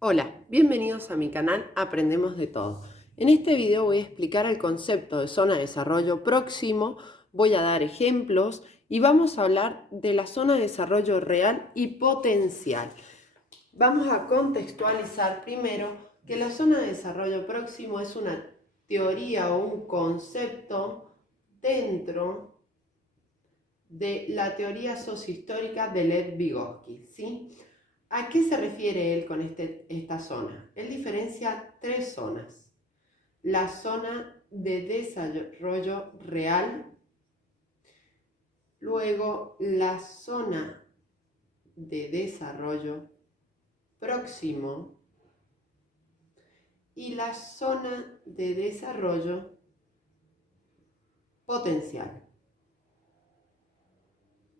Hola, bienvenidos a mi canal Aprendemos de Todo. En este video voy a explicar el concepto de zona de desarrollo próximo, voy a dar ejemplos y vamos a hablar de la zona de desarrollo real y potencial. Vamos a contextualizar primero que la zona de desarrollo próximo es una teoría o un concepto dentro de la teoría sociohistórica de Lev Vygotsky, ¿sí? ¿A qué se refiere él con esta zona? Él diferencia tres zonas. La zona de desarrollo real, luego la zona de desarrollo próximo y la zona de desarrollo potencial.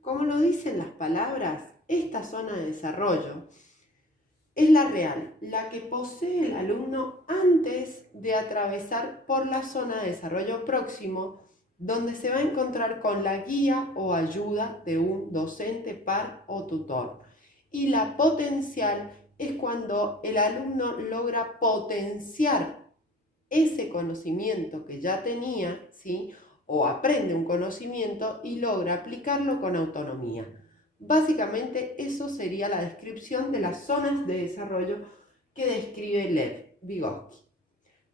Como lo dicen las palabras, esta zona de desarrollo es la real, la que posee el alumno antes de atravesar por la zona de desarrollo próximo, donde se va a encontrar con la guía o ayuda de un docente, par o tutor. Y la potencial es cuando el alumno logra potenciar ese conocimiento que ya tenía, ¿sí? O aprende un conocimiento y logra aplicarlo con autonomía. Básicamente eso sería la descripción de las zonas de desarrollo que describe Lev Vygotsky.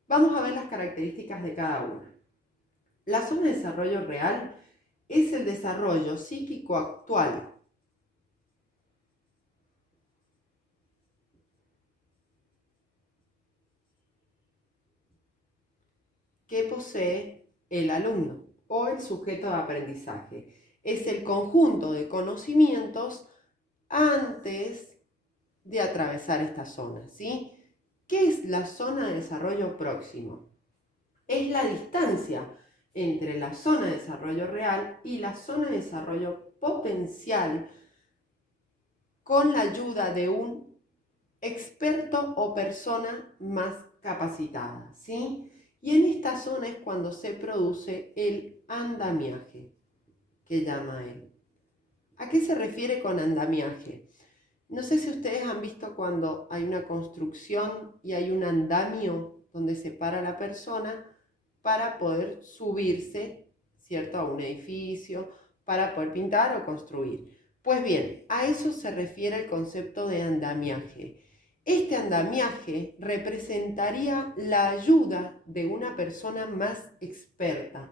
Vamos a ver las características de cada una. La zona de desarrollo real es el desarrollo psíquico actual que posee el alumno o el sujeto de aprendizaje. Es el conjunto de conocimientos antes de atravesar esta zona, ¿sí? ¿Qué es la zona de desarrollo próximo? Es la distancia entre la zona de desarrollo real y la zona de desarrollo potencial con la ayuda de un experto o persona más capacitada, ¿sí? Y en esta zona es cuando se produce el andamiaje, que llama él. ¿A qué se refiere con andamiaje? No sé si ustedes han visto cuando hay una construcción y hay un andamio donde se para la persona para poder subirse, ¿cierto?, a un edificio, para poder pintar o construir. Pues bien, a eso se refiere el concepto de andamiaje. Este andamiaje representaría la ayuda de una persona más experta.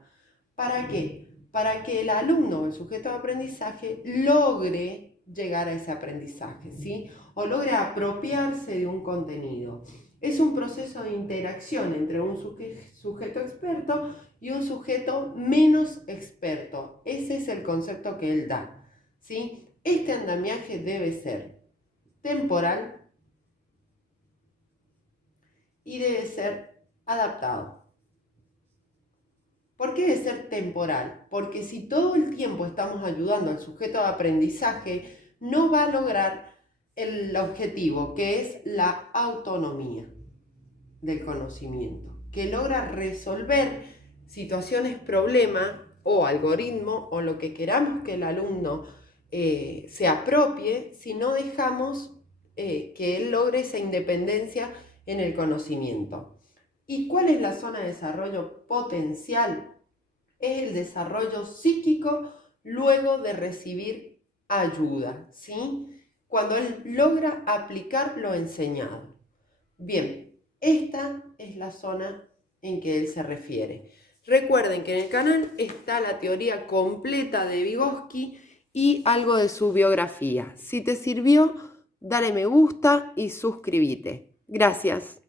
¿Para qué? Para que el alumno o el sujeto de aprendizaje logre llegar a ese aprendizaje, ¿sí? O logre apropiarse de un contenido. Es un proceso de interacción entre un sujeto experto y un sujeto menos experto. Ese es el concepto que él da, ¿sí? Este andamiaje debe ser temporal y debe ser adaptado. ¿Por qué debe ser temporal? Porque si todo el tiempo estamos ayudando al sujeto de aprendizaje, no va a lograr el objetivo, que es la autonomía del conocimiento, que logra resolver situaciones, problema o algoritmo o lo que queramos que el alumno se apropie si no dejamos que él logre esa independencia en el conocimiento. ¿Y cuál es la zona de desarrollo potencial? Es el desarrollo psíquico luego de recibir ayuda, ¿sí? Cuando él logra aplicar lo enseñado. Bien, esta es la zona en que él se refiere. Recuerden que en el canal está la teoría completa de Vygotsky y algo de su biografía. Si te sirvió, dale me gusta y suscríbete. Gracias.